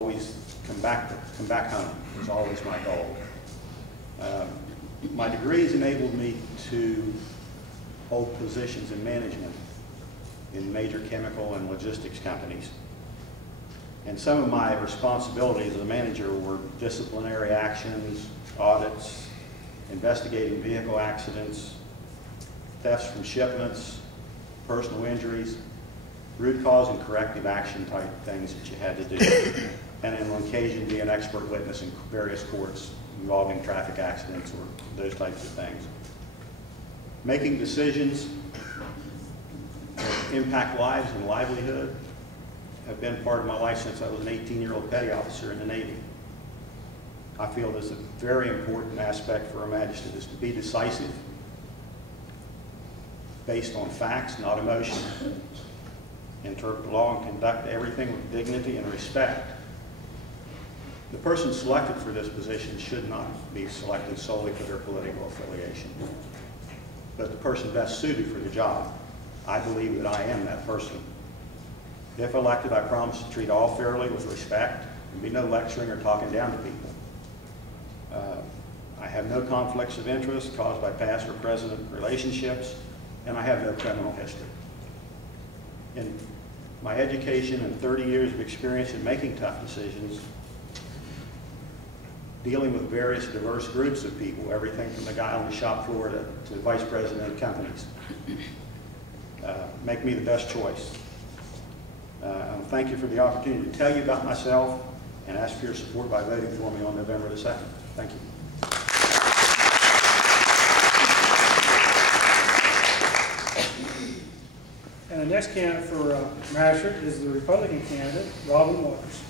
always come back home. It's always my goal. My degrees enabled me to hold positions in management in major chemical and logistics companies. And some of my responsibilities as a manager were disciplinary actions, audits, investigating vehicle accidents, thefts from shipments, personal injuries, root cause and corrective action type things that you had to do. And then on occasion be an expert witness in various courts involving traffic accidents or those types of things. Making decisions that impact lives and livelihood have been part of my life since I was an 18-year-old petty officer in the Navy. I feel there's a very important aspect for a magistrate is to be decisive, based on facts, not emotion, interpret the law and conduct everything with dignity and respect. The person selected for this position should not be selected solely for their political affiliation, but the person best suited for the job. I believe that I am that person. If elected, I promise to treat all fairly with respect and be no lecturing or talking down to people. I have no conflicts of interest caused by past or present relationships, and I have no criminal history. In my education and 30 years of experience in making tough decisions, dealing with various diverse groups of people, everything from the guy on the shop floor to the vice president of companies, make me the best choice. Thank you for the opportunity to tell you about myself and ask for your support by voting for me on November the 2nd. Thank you. And the next candidate for magistrate is the Republican candidate, Robin Waters.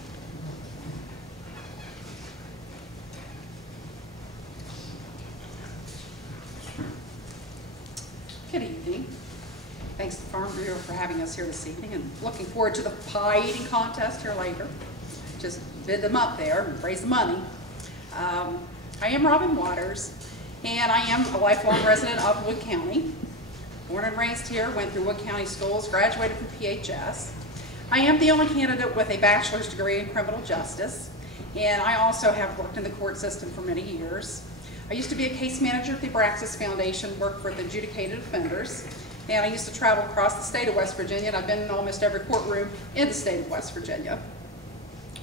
Good evening. Thanks to the Farm Bureau for having us here this evening, and looking forward to the pie eating contest here later. Just bid them up there and raise the money. I am Robin Waters, and I am a lifelong resident of Wood County. Born and raised here, went through Wood County schools, graduated from PHS. I am the only candidate with a bachelor's degree in criminal justice, and I also have worked in the court system for many years. I used to be a case manager at the Abraxas Foundation, worked for the adjudicated offenders, and I used to travel across the state of West Virginia, and I've been in almost every courtroom in the state of West Virginia.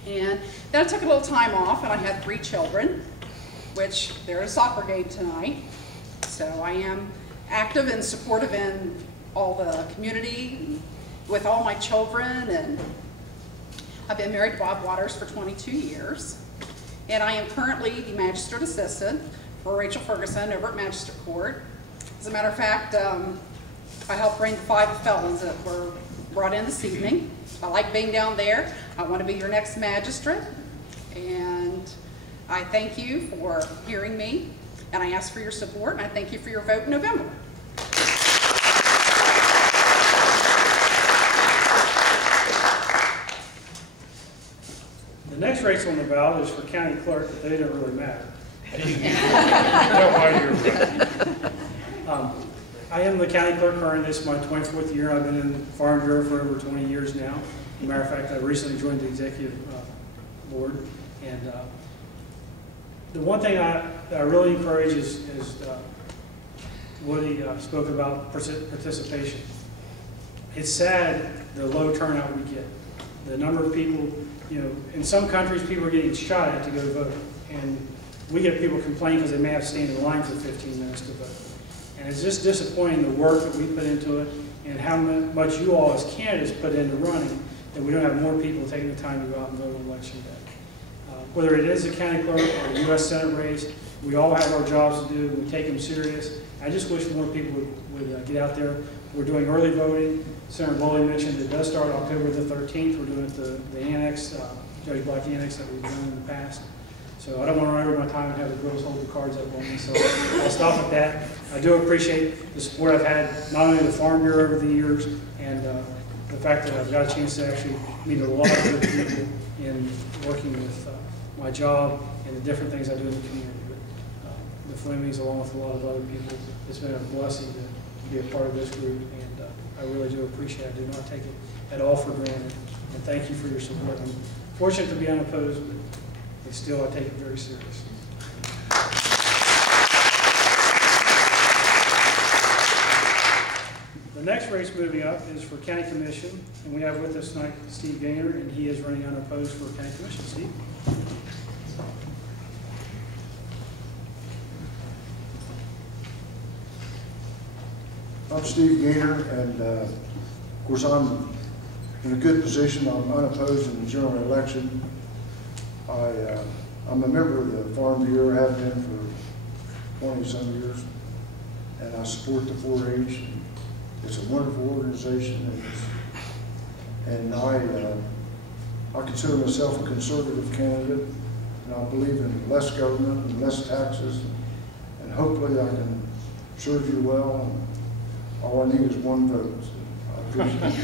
And then I took a little time off, and I had 3 children, which they're at a soccer game tonight. So I am active and supportive in all the community, with all my children, and I've been married to Bob Waters for 22 years. And I am currently the magistrate assistant for Rachel Ferguson over at Magistrate Court. As a matter of fact, I helped bring the 5 felons that were brought in this evening. I like being down there. I want to be your next magistrate. And I thank you for hearing me, and I ask for your support, and I thank you for your vote in November. The next race on the ballot is for county clerk, but they don't really matter. I am the county clerk currently. This is my 24th year. I've been in the Farm Bureau for over 20 years now. As a matter of fact, I recently joined the executive board. And the one thing I really encourage is what he spoke about participation. It's sad the low turnout we get. The number of people, you know, in some countries people are getting shot at to go vote. And we get people complaining because they may have to stand in line for 15 minutes to vote. And it's just disappointing the work that we put into it and how much you all as candidates put into running that we don't have more people taking the time to go out and vote on election day. Whether it is a county clerk or a U.S. Senate race, we all have our jobs to do. We take them serious. I just wish more people would get out there. We're doing early voting. Senator Lowley mentioned it does start October the 13th. We're doing it the annex, Judge Black annex that we've done in the past. So I don't want to run over my time and have the girls hold the cards up on me, so I'll stop at that. I do appreciate the support I've had, not only the Farm Bureau over the years, and the fact that I've got a chance to actually meet a lot of good people in working with my job and the different things I do in the community. But the Flemings, along with a lot of other people, it's been a blessing to be a part of this group, and I really do appreciate it. I do not take it at all for granted, and thank you for your support. fortunate to be unopposed, but still I take it very seriously. The next race moving up is for County Commission, and we have with us tonight Steve Gaynor, and he is running unopposed for County Commission. Steve? I'm Steve Gaynor, and of course I'm in a good position. I'm unopposed in the general election. I'm a member of the Farm Bureau, have been for 20-some years, and I support the 4-H. It's a wonderful organization, and I consider myself a conservative candidate, and I believe in less government and less taxes, and hopefully I can serve you well. And all I need is one vote. So I appreciate it.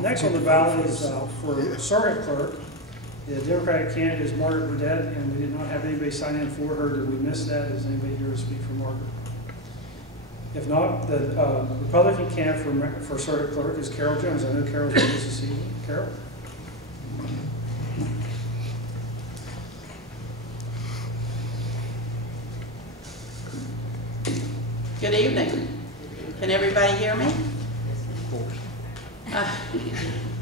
Next on the ballot is for circuit clerk. The Democratic candidate is Margaret Burdett, and we did not have anybody sign in for her. Did we miss that? Is anybody here to speak for Margaret? If not, the Republican candidate for circuit clerk is Carol Jones. I know Carol's here this evening. Carol? Good evening. Can everybody hear me?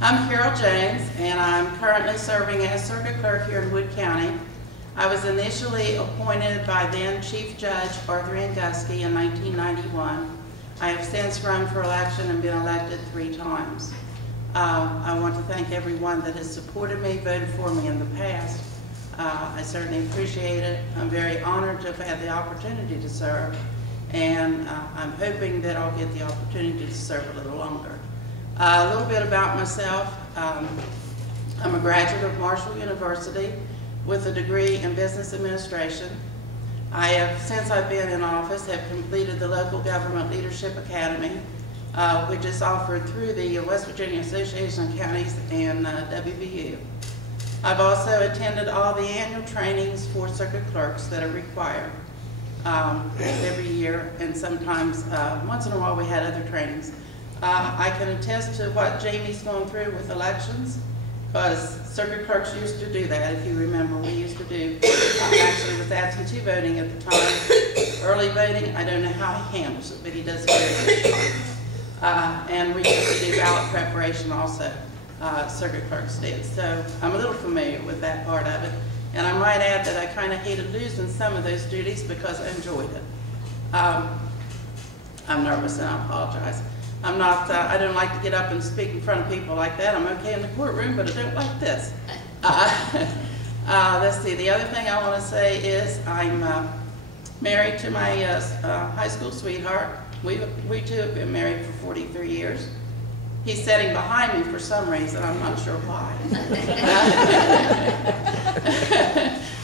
I'm Carol Jones, and I'm currently serving as circuit clerk here in Wood County. I was initially appointed by then Chief Judge Arthur Angusky in 1991. I have since run for election and been elected 3 times. I want to thank everyone that has supported me, voted for me in the past. I certainly appreciate it. I'm very honored to have had the opportunity to serve, and I'm hoping that I'll get the opportunity to serve a little longer. A little bit about myself. I'm a graduate of Marshall University with a degree in business administration. I have, since I've been in office, have completed the Local Government Leadership Academy, which is offered through the West Virginia Association of Counties and WVU. I've also attended all the annual trainings for circuit clerks that are required every year, and sometimes once in a while we had other trainings. I can attest to what Jamie's going through with elections, because circuit clerks used to do that. If you remember, we used to do, actually with absentee voting at the time, early voting. I don't know how he handles it, but he does a very good job. And we used to do ballot preparation also, circuit clerks did. So I'm a little familiar with that part of it. And I might add that I kind of hated losing some of those duties because I enjoyed it. I'm nervous and I apologize. I'm not, I don't like to get up and speak in front of people like that. I'm okay in the courtroom, but I don't like this. Let's see, the other thing I want to say is I'm married to my high school sweetheart. We two have been married for 43 years. He's sitting behind me for some reason. I'm not sure why.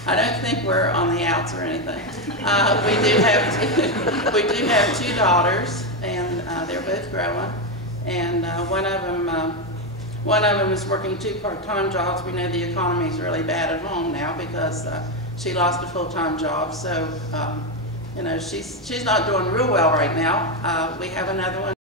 I don't think we're on the outs or anything. We do have 2 daughters, and they're both growing. And one of them is working 2 part-time jobs. We know the economy is really bad at home now because she lost a full-time job. So you know, she's not doing real well right now. We have another one.